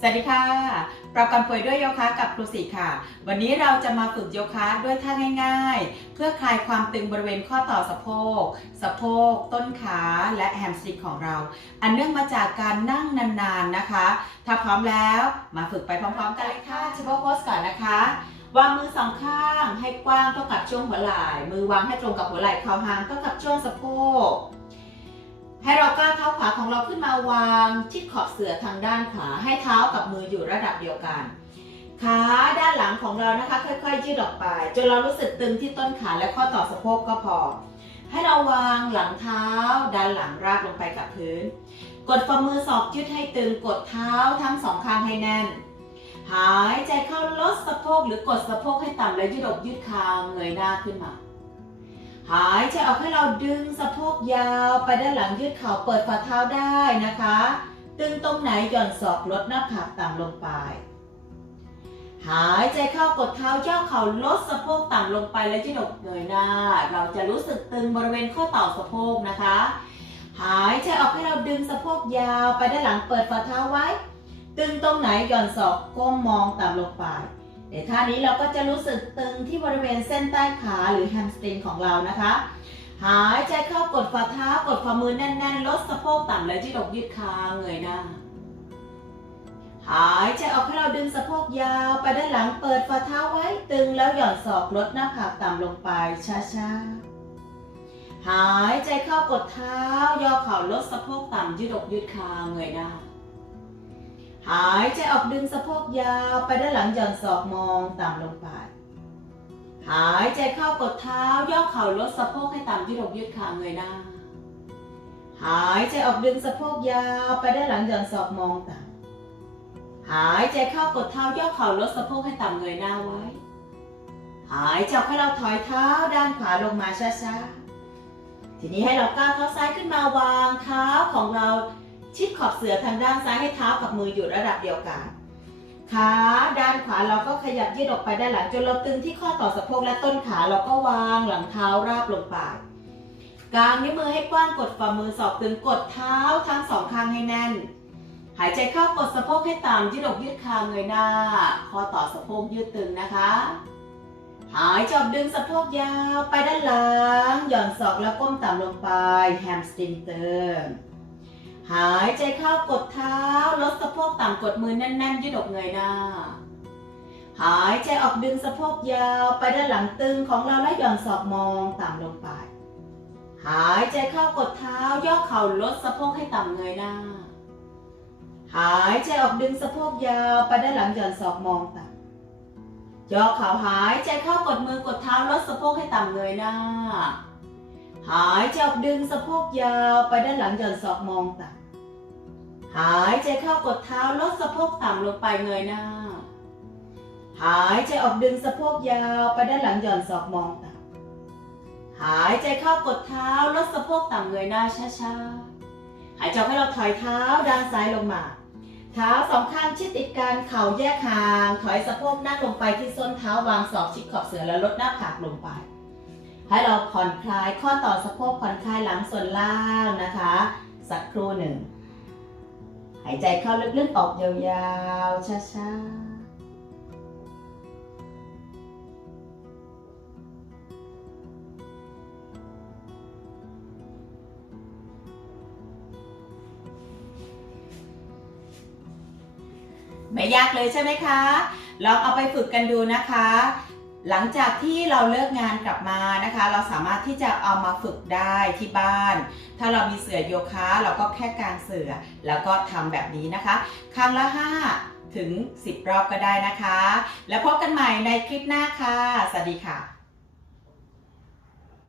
สวัสดีค่ะ ปรับการป่วยด้วยโยคะกับครูสีค่ะ วันนี้เราจะมาฝึกโยคะด้วยท่าง่าย ๆ เพื่อคลายความตึงบริเวณข้อต่อสะโพก สะโพก ต้นขาและแฮมสตริงของเรา อันเนื่องมาจากการนั่งนานๆนะคะ ถ้าพร้อมแล้วมาฝึกไปพร้อมๆกันเลยค่ะชิโบโพสก่อนนะคะวางมือสองข้างให้กว้างเท่ากับช่วงหัวไหล่ มือวางให้ตรงกับหัวไหล่เข่าหางเท่ากับช่วงสะโพก ให้เราก้าวเท้าขวาของเราขึ้นมาวางชิดขอบเสื่อทางด้านขวา ให้เท้ากับมืออยู่ระดับเดียวกัน ขาด้านหลังของเรานะคะ ค่อยๆยืดออกไป จนเรารู้สึกตึงที่ต้นขาและข้อต่อสะโพกก็พอ ให้เราวางหลังเท้า ด้านหลังราบลงไปกับพื้น กดฝ่ามือศอกยืดให้ตึง กดเท้าทั้งสองข้างให้แน่น หายใจเข้าลดสะโพกหรือกดสะโพกให้ต่ำและยืดอกยืดคางเงยหน้าขึ้นมา หายใจออกให้เราดึงสะโพกยาวไปด้านหลังยืดเข่าเปิดฝ่าเท้าได้นะคะ ตึงตรงไหนหย่อนศอกลดหน้าผากต่ำลงไป หายใจเข้ากดเท้าย่อเข่าลดสะโพกต่ำลงไปและยืดอกเงยหน้า เราจะรู้สึกตึงบริเวณข้อต่อสะโพกนะคะ หายใจออกให้เราดึงสะโพกยาวไปด้านหลังเปิดฝ่าเท้าไว้ ตึงตรงไหนหย่อนศอกก้มมองต่ำลงไป ในท่านี้เราก็จะรู้สึกตึงที่บริเวณเส้นใต้ขาหรือแฮมสตริงของเรานะคะ หายใจเข้ากดฝ่าเท้ากดฝ่ามือแน่นๆ ลดสะโพกต่ำและยืดอกยืดคางเงยหน้า หายใจออกให้เราดึงสะโพกยาวไปด้านหลังเปิดฝ่าเท้าไว้ตึงแล้วหย่อนศอกลดหน้าผากต่ำลงไปช้าๆ หายใจเข้ากดเท้าย่อเข่าลดสะโพกต่ำยืดอกยืดคางเงยหน้า หายใจออกดึงสะโพกยาวไปด้านหลังหย่อนศอกมองต่ำลงไป หายใจเข้ากดเท้าย่อเข่าลดสะโพกให้ต่ำยืดอกยืดคาเงยหน้า หายใจออกดึงสะโพกยาวไปด้านหลังหย่อนศอกมองต่ำหายใจเข้ากดเท้าย่อเข่าลดสะโพกให้ต่ำเงยหน้าไว้ หายใจให้เราถอยเท้าด้านขวาลงมาช้าๆทีนี้ให้เราก้าวเท้าซ้ายขึ้นมาวางเท้าของเรา ชิดขอบเสือทางด้านซ้ายให้เท้ากับมืออยู่ระดับเดียวกัน ขาด้านขวาเราก็ขยับยืดออกไปด้านหลังจนเราตึงที่ข้อต่อสะโพกและต้นขาเราก็วางหลังเท้าราบลงไปกางนิ้วมือให้กว้างกดฝ่ามือศอกตึงกดเท้าทั้งสองข้างให้แน่น หายใจเข้ากดสะโพกให้ต่ำยืดอกยืดคางเงยหน้า ข้อต่อสะโพกยืดตึงนะคะ หายใจออกดึงสะโพกยาวไปด้านหลังหย่อนศอกแล้วก้มต่ำลงไปแฮมสตริงเติม หายใจเข้ากดเท้า ลดสะโพกต่ำกดมือแน่นๆยืดอกเงยหน้า หายใจออกดึงสะโพกยาวไปด้านหลังตึงของเราและหย่อนศอกมองต่ำลงไป หายใจเข้ากดเท้าย่อเข่าลดสะโพกให้ต่ำเงยหน้า หายใจออกดึงสะโพกยาวไปด้านหลังหย่อนศอกมองต่ำย่อเข่าหายใจเข้ากดมือกดเท้าลดสะโพกให้ต่ำเงยหน้า หายใจออกดึงสะโพกยาวไปด้านหลังหย่อนศอกมองต่ำหายใจเข้ากดเท้าลดสะโพกต่ำลงไปเงยหน้า หายใจออกดึงสะโพกยาวไปด้านหลังหย่อนศอกมองต่ำหายใจเข้ากดเท้าลดสะโพกต่ำเงยหน้าช้าๆหายใจให้เราถอยเท้าด้านซ้ายลงมาเท้าสองข้างชิดติดกันเข่าแยกห่าง ถอยสะโพกนั่งลงไปที่ส้นเท้าวางศอกชิดขอบเสือแล้วลดหน้าผากลงไป ให้เราผ่อนคลายข้อต่อสะโพกผ่อนคลายหลังส่วนล่างนะคะ สักครู่หนึ่ง หายใจเข้าลึกๆออกยาวๆช้าๆไม่ยากเลยใช่ไหมคะ ลองเอาไปฝึกกันดูนะคะ หลังจากที่เราเลิกงานกลับมานะคะ เราสามารถที่จะเอามาฝึกได้ที่บ้าน ถ้าเรามีเสื่อโยคะเราก็แค่กางเสื่อแล้วก็ทำแบบนี้นะคะ ครั้งละ 5 ถึง 10 รอบก็ได้นะคะ แล้วพบกันใหม่ในคลิปหน้าค่ะ สวัสดีค่ะ